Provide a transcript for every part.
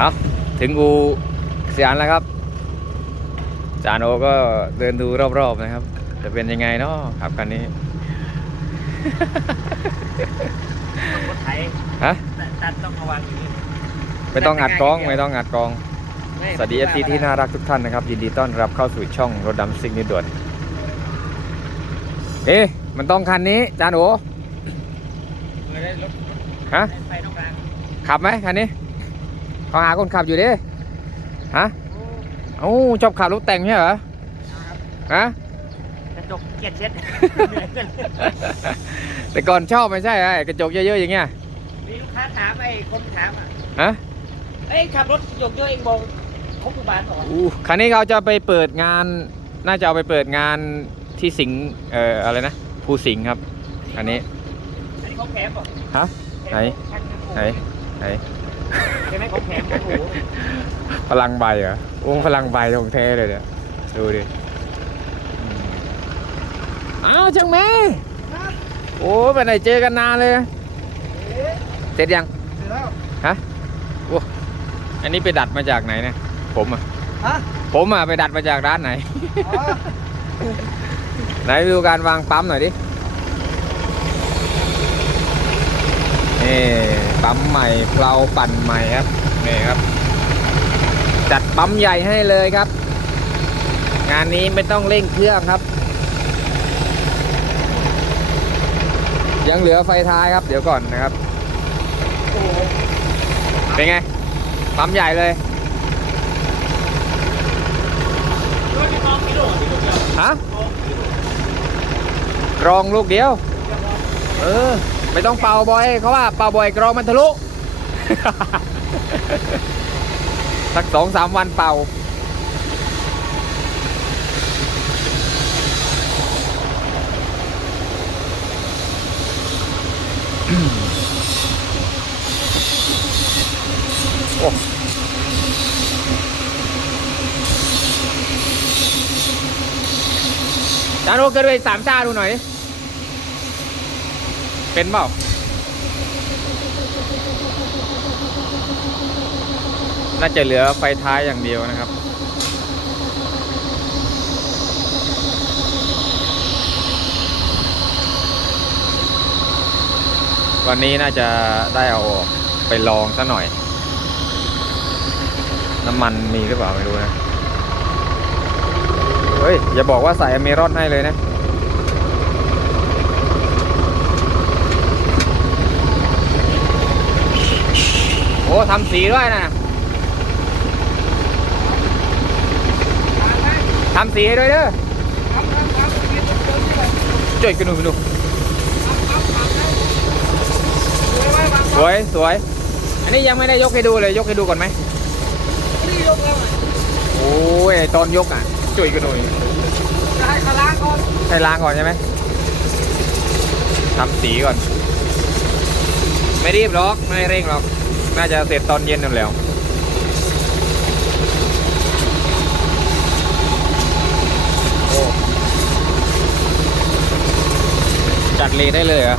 เอาถึงอูเสียนแล้วครับ จานโอก็เดินดูรอบๆนะครับ จะเป็นยังไงเนาะครับคันนี้ต้องรถไถฮะตัดต้องระวังอย่างนี้ไม่ต้องอัดกล้องไม่ต้องอัดกล้อง สวัสดีเอฟซีที่น่ารักทุกท่านนะครับ ยินดีต้อนรับเข้าสู่ช่องรถดำซิ่งนิดด่วนเอ๊ะมันต้องคันนี้จานโอเมื่อได้รถฮะไฟต้องกลางขับไหมคันนี้ เขาหาคนขับอยู่ดิฮะเอ้าชอบขับรถแต่งใช่เหรอฮะกระจกเกียร์เช็ด แต่ก่อนชอบไม่ใช่เหรอไอ้กระจกเยอะๆอย่างเงี้ยมีลูกค้าถามไอ้คนถามอะฮะเอ้ยขับรถยกเยอะเองบอกครบทุกบานเหรออู้คันนี้เขาจะไปเปิดงาน น่าจะเอาไปเปิดงานที่สิงห์เอ่ออะไรนะภูสิงห์ครับ อันนี้ อันนี้ของแถมเหรอฮะไหนไหนไหน ใช่ไหมของแถมโอ้โหพลังใบเหรอโอ้พลังใบของแท้เลยเนี่ยดูดิอ้าวจังแม่โอ้ไปไหนเจอกันนานเลยเสร็จยังเสร็จแล้วฮะโอ้อันนี้ไปดัดมาจากไหนเนี่ยผมอะฮะผมอะไปดัดมาจากร้านไหนอ๋อไหนดูการวางปั๊มหน่อยดินี่ ปั๊มใหม่เพลาปั่นใหม่ครับนี่ครับ จัดปั๊มใหญ่ให้เลยครับ งานนี้ไม่ต้องเร่งเครื่องครับ ยังเหลือไฟท้ายครับ เดี๋ยวก่อนนะครับ เป็นไง ปั๊มใหญ่เลยฮะรองลูกเดียว เออ ไม่ต้องเป่าบ่อยเขาว่าเป่าบ่อยกรองมันทะลุ สักสองสามวันเป่า โอ้จานโอเกินไปสามชาดูหน่อย เป็นเปล่าน่าจะเหลือไฟท้ายอย่างเดียวนะครับ วันนี้น่าจะได้เอาออกไปลองซะหน่อย น้ำมันมีหรือเปล่าไม่รู้นะ เฮ้ย อย่าบอกว่าใส่อเมรอนให้เลยนะ อ้ทำสีด้วยนะทำสีให้ด้วยเด้อจ่วยกันดูกันดูสวยสวย อันนี้ยังไม่ได้ยกให้ดูเลยยกให้ดูก่อนไหมยกแล้วโอ้ยตอนยกอะจ่วยกันดูจะให้ล้างก่อนให้ล้างก่อนใช่ไหมทำสีก่อน ไม่รีบหรอก ไม่เร่งหรอก น่าจะเสร็จตอนเย็นนั่นแล้ว จัดเลได้เลยอะ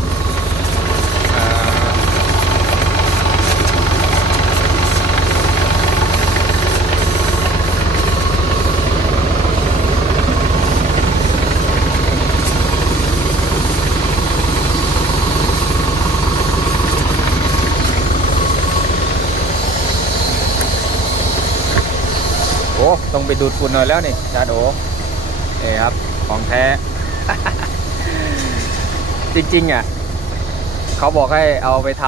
งไปดูดฝุ่นหน่อยแล้วนี่จาโดนี่ครับ ของแท้ จริงๆอะเขาบอกให้เอาไปท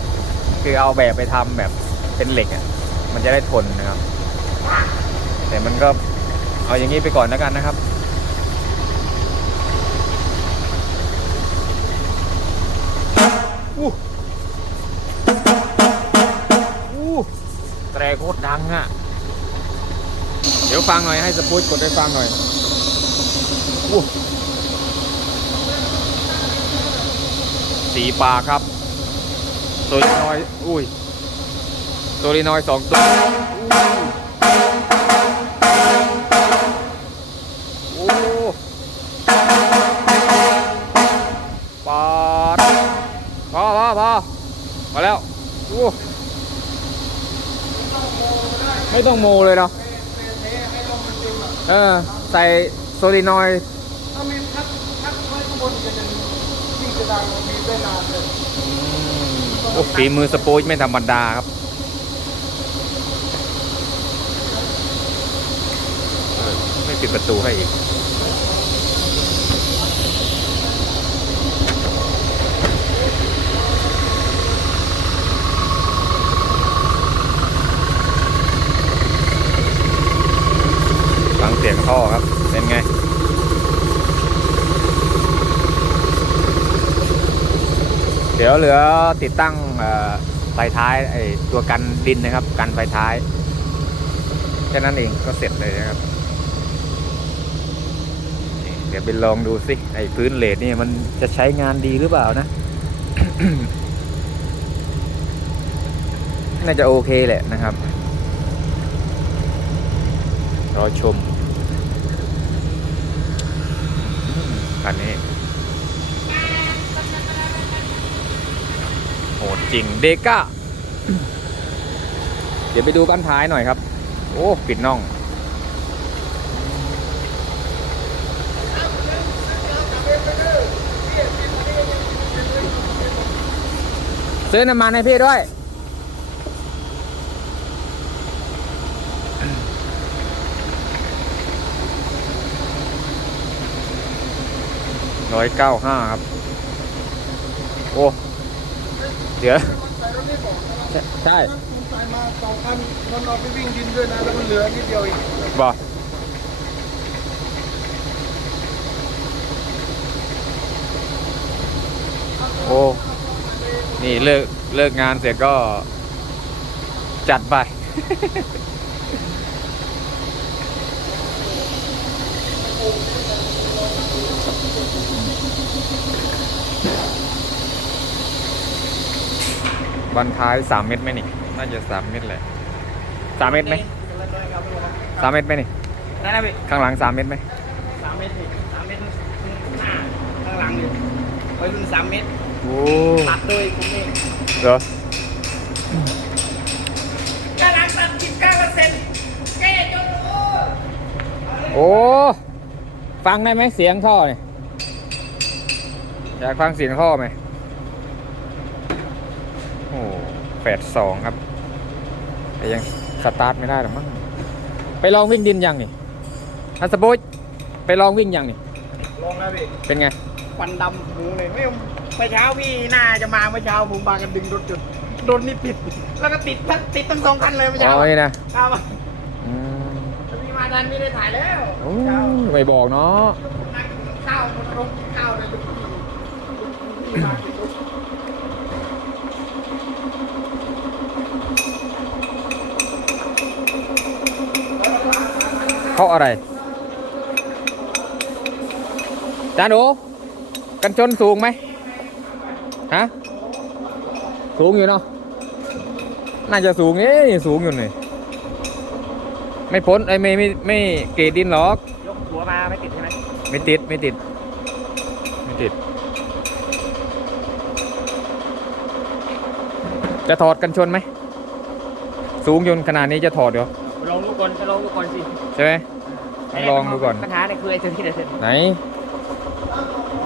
ำคือเอาแบบไปทำแบบเป็นเหล็กอะ มันจะได้ทนนะครับ แต่มันก็เอาอย่างนี้ไปก่อนแล้วกันนะครับอู้อู้แตรโคตรดังอะ เดี๋ยวฟังหน่อยให้สปูดกดให้ฟังหน่อยอสีปลาครับ ตัวน้อย อุ้ย ตัวน้อยสองตัวอู้โอ้ปาดพอพอพอพอแล้วอู้ไม่ต้องโมเลยเนาะ เออ ใส่โซลินอยด์ถ้ามีทักทักไว้ข้างบนจะยังวิ่งจะดังมีได้นานเลยโอ้ฝีมือสโป๊ยไม่ธรรมดาครับเออไม่ปิดประตูให้อีก ฟังเสียงท่อครับ เป็นไง เดี๋ยวเหลือติดตั้งไฟท้ายไอตัวกันดินนะครับ กันไฟท้ายแค่นั้นเองก็เสร็จเลยนะครับเดี๋ยวไปลองดูสิไอพื้นเลดนี่มันจะใช้งานดีหรือเปล่านะน่าจะโอเคแหละนะครับรอชม คันนี้ โหดจริงเดก้า เดี๋ยวไปดูกันท้ายหน่อยครับ โอ้ ปิดน่อง ซื้อน้ำมันให้พี่ด้วย ร้อยเก้าห้าครับ โอ้ เดี๋ยวใส่รถนี่บอกนะครับใช่ถ้าคุณใส่มาสองพันมันเอาไปวิ่งดินด้วยนะ แล้วมันเหลือนิดเดียวเองบอกโอ้ นี่เลิกเลิกงานเสร็จก็จัดไป วันท้ายสามเม็ดไหมนี่ น่าจะสามเม็ดแหละสามเม็ดไหมสามเม็ดไหมนี่นั่นนะพี่ข้างหลังสามเม็ดไหมสามเมตรพี่สามเมตรหน้าข้างหลังนี่ไปถึงสามเมตรโอ้ตัดโดยผมเองเหรอกำลังตัดสิบเก้าเปอร์เซ็นต์แก้จนโอ้โอ้ ฟังได้ไหมเสียงท่อเนี่ย อยากฟังเสียงท่อไหมโอ้แปดสองครับแต่ยังสตาร์ทไม่ได้หรอกมั้งไปลองวิ่งดินยังนี่ฮัสโบยไปลองวิ่งยังนี่ลองนะพี่เป็นไงควันดำหูเลยไม่ไปเช้าพี่น่าจะมาเมื่อเช้าผมมากันดึงรถจุดรถนี่ปิด แล้วก็ติดทั้งติดทั้งสองคันเลยเมื่ออ๋เช้าอนี่นะครับอืมถ้าพี่มาทันพี่ได้ถ่ายแล้วโอ้เช้าไม่บอกเนาะนั่งกินข้าวมันรถกินข้าวเลย ลูกพี่ลูกพี่มาติดรถเขาอะไรจานโอกันชนสูงไหมฮะสูงอยู่เนาะน่าจะสูงเอ๊ะสูงอยู่นี่ไม่พ้นไอ้ยไม่ไม่ไม่เกรดดินหรอก ยกหัวมาไม่ติดใช่ไหมไม่ติดไม่ติด ไม่ติด จะถอดกันชนไหม สูงยนขนาดนี้จะถอดเหรอลองดูก่อนจะลองดูก่อนสิใช่ไหมต้องลองดูก่อนปัญหาเนี่ยคือไอ้ตัวที่เดินไหน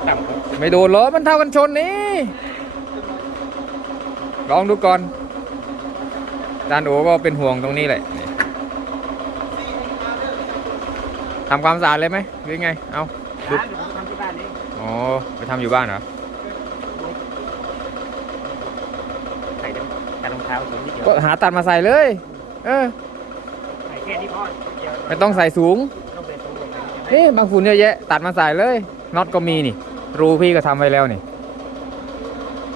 ต่ำไม่โดนเหรอมันเท่ากันชนนี่ ลองดูก่อนจานโอก็เป็นห่วงตรงนี้แหละนี่ทำความสะอาดเลยไหมหรือไง เอาร้านเดี๋ยวผมทำที่บ้านนี้อ๋อ ไปทำอยู่บ้านเหรอ ใส่แต่รอง เท้าสูงนิดเดียวก็หาตัดมาใส่เลย เออ ใส่แค่นี้พอเดียวไม่ต้องใส่สูงต้องใส่สูงกว่านี้ใช่ไหมนี่บางฝุ่นเยอะแยะ ตัดมาใส่เลยน็อตก็มีนี่ รูพี่ก็ทำไว้แล้วนี่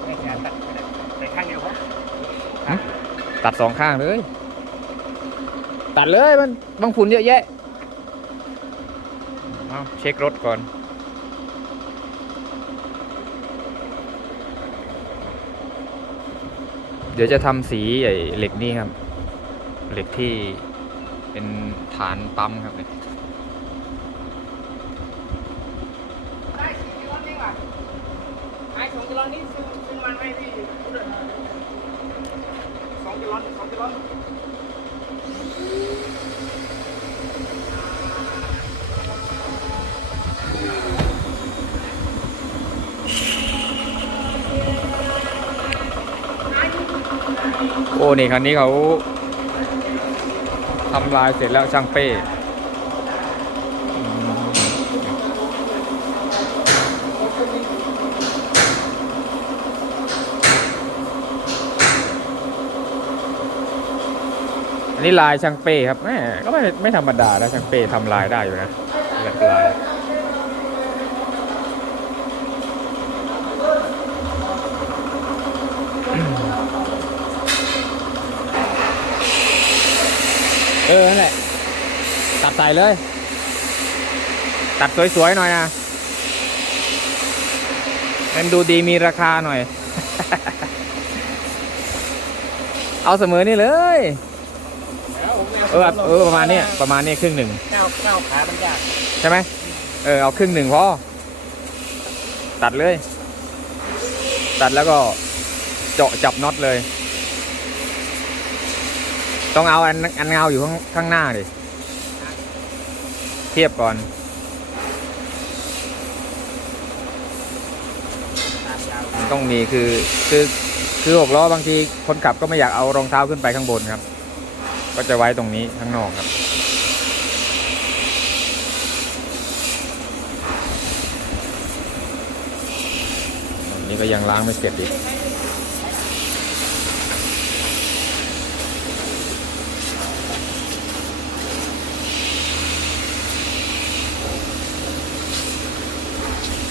ไม่แค่ตัดใส่ข้างเดียวพอตัดสองข้างเลย ตัดเลยมันบางฝุ่นเยอะแยะเอาเช็ครถก่อน เดี๋ยวจะทำสีไอ้เหล็กนี่ครับ เหล็กที่เป็นฐานปั๊มครับเนี่ย ได้สี่กิโลนี่ว่ะไอ้สองกิโลนี่ซื้อซื้อมันไว้พี่พูดเลยสองกิโลสองกิโล โอ้นี่คันนี้เขาทำลายเสร็จแล้วช่างเป้อันนี้ลายช่างเป้ครับแม่ก็ไม่ไม่ธรรมดานะช่างเป้ทำลายได้อยู่นะแบบลาย ออนั่นแหละตัดใส่เลย ตัดสวยๆหน่อยนะมันดูดีมีราคาหน่อย เอาเสมอนี่เลยแล้วผมนี่ยเออเออประมาณเนี้ยประมาณเนี้ยครึ่งหนึ่งเก้าเก้าขามันยากใช่ไหมเออเอาครึ่งหนึ่งพอตัดเลย ตัดแล้วก็เจาะจับน็อตเลย ต้องเอาอันอันเงาอยู่ข้างข้างหน้าดิ เทียบก่อนมันต้องมีคือคือคือหกล้อบางทีคนขับก็ไม่อยากเอารองเท้าขึ้นไปข้างบนครับ ก็จะไว้ตรงนี้ข้างนอกครับนนี้ก็ยังล้างไม่เสร็จอีก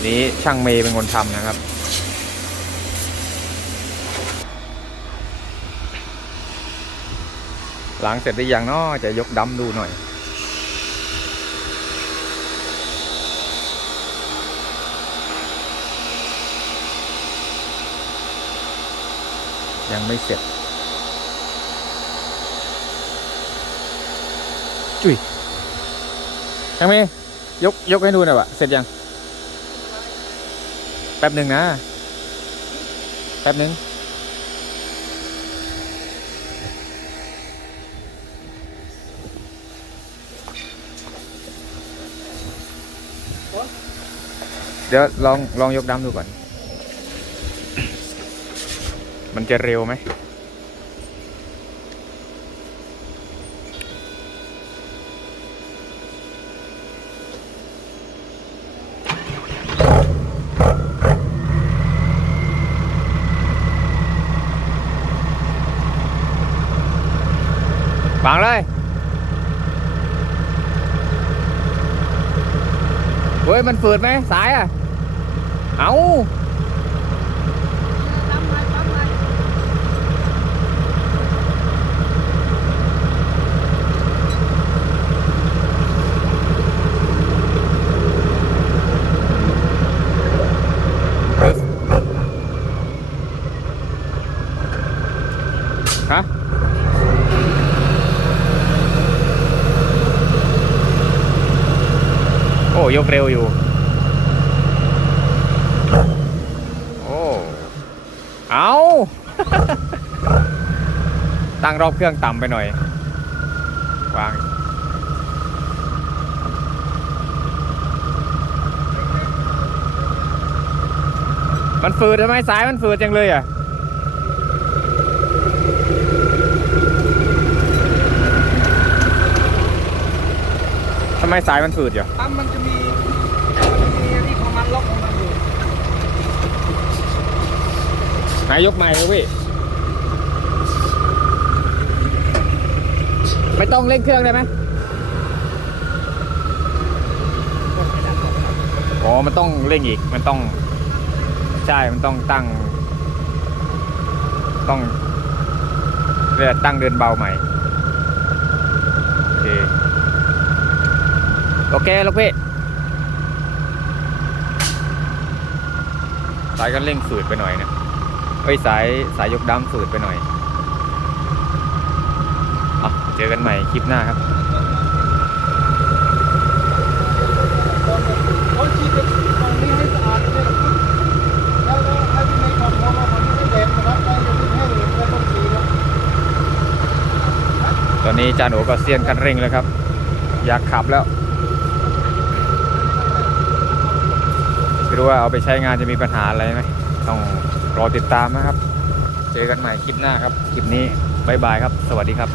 นี้ช่างเมย์เป็นคนทำนะครับ หล้างเสร็จหรือยังเนาะจะยกดำดูหน่อยยังไม่เสร็จ จุยช่างเมย์ยก ยกให้ดูหน่อยวะเสร็จยัง แป๊บหนึ่งนะ แป๊บหนึ่งเดี๋ยวลองลองยกดำดูก่อน มันจะเร็วไหมางเลยเฮ้ย มันฝืดไหมสายอะ เอา ยกเร็วอยู่ โอ้ เอาตั้งรอบเครื่องต่ำไปหน่อยวางมันฝืดทำไมสายมันฝืดจังเลยอะทำไมสายมันฝืดอยู่ปั๊มมันจะมีมันจะมีที่ของมันล็อกของมันอยู่ นายยกใหม่เลยพี่ไม่ต้องเร่งเครื่องได้ไหมอ๋อ มันต้องเร่งอีก มันต้อง ใช่ มันต้องตั้ง ต้องเรียกตั้งเดินเบาใหม่ โอเค โอเคลูกพี่สายก็เร่งฝืดไปหน่อยนะ เอ้ยสายสายยกดำฝืดไปหน่อยอะเจอกันใหม่คลิปหน้าครับตอนะครับแล้วแล้วให้ที่ในถอดหัวมาคนนี้ให้แดงนะครับได้จะไม่ให้เหลืองและต้นสีแล้วตอนนี้จานโอก็เซียนคันเร่งแล้วครับ อยากขับแล้วไม่รู้ว่าเอาไปใช้งานจะมีปัญหาอะไรไหมต้อง รอติดตามนะครับ เจอกันใหม่คลิปหน้าครับ คลิปนี้บายบายครับ สวัสดีครับ